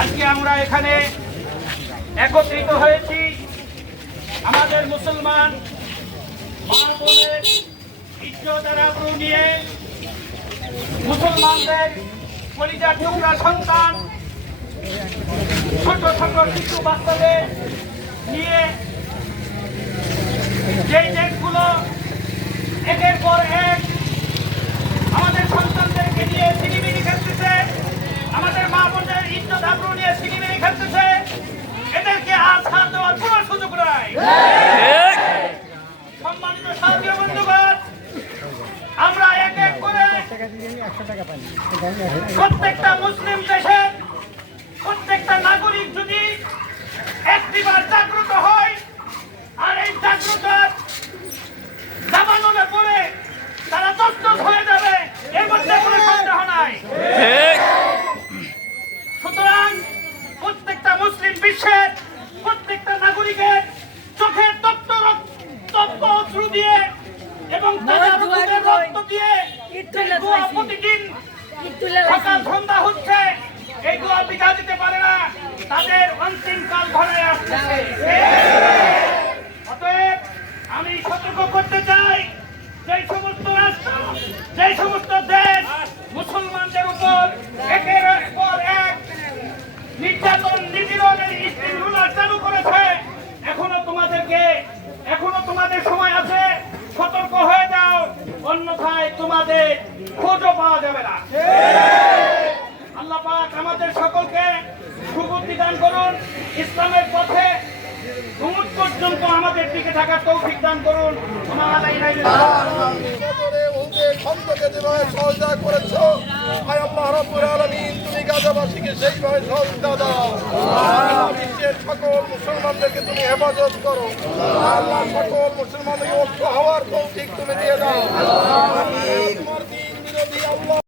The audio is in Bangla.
আজকে আমরা এখানে একত্রিত হয়েছি আমাদের মুসলমান মা-বোনের ইজ্জতের আবরু নিয়ে, মুসলমানদের কলিজার টুকরা সন্তান ছোট ছোট শিশু বাচ্চাদের নিয়ে যেই দেশগুলো একের পর এক আমাদের সন্তানদেরকে নিয়ে সিনেমিনি খেলতেছে, আমাদের মা বোনদের ইজ্জত আবরু নিয়ে সিনেমিনি খেলতেছে, এদেরকে আর ছাড় দেওয়ার কোনো সুযোগ নাই। সম্মানিত সাথী বন্ধুগণ, আমরা এক এক করে প্রত্যেকটা মুসলিম দেশের প্রত্যেকটা নাগরিক যদি একটিবার জাগ্রত হয় আর এই জাগ্রতার জামানলে পড়ে তারা তছনছ হয়ে যাবে, এর মধ্যে কোনো সন্দেহ নাই। সুতরাং প্রত্যেকটা মুসলিম বিশ্বের প্রত্যেকটা নাগরিকের চোখের তপ্ত অশ্রু দিয়ে এবং রক্ত দিয়ে দোয়া প্রতিদিন সকাল সন্ধ্যা হচ্ছে, এই দোয়া বিধা দিতে পারে না, তাদের অন্তিম কাল ঘরে আসছে। অতএব আমি সতর্ক করতে চাই, যেই সমস্ত রাষ্ট্র যেই সমস্ত দেশ মুসলমানদের উপর একের পর এক নির্যাতন নিপীড়নের স্টিল রুলার চালু করেছে, এখনো তোমাদের সময় আছে, সতর্ক হয়ে যাও, অন্যথায় তোমাদের খোঁজও পাওয়া যাবে না। আল্লাহ পাক আমাদের সকলকে সুবুদ্ধি দান করুন, ইসলামের পথে ঘুমুট পর্যন্ত আমাদের টিকে থাকার তৌফিক দান করুন। তুমি গাজাবাসীকে সেইভাবে সহযোগিতা দাও, বিশ্বের সকল মুসলমানদেরকে তুমি হেফাজত করো, আল্লাহ সকল মুসলমানদেরকে ঐক্য হওয়ার তৌফিক তুমি দিয়ে দাও। তোমার দিন বিরোধী আল্লাহ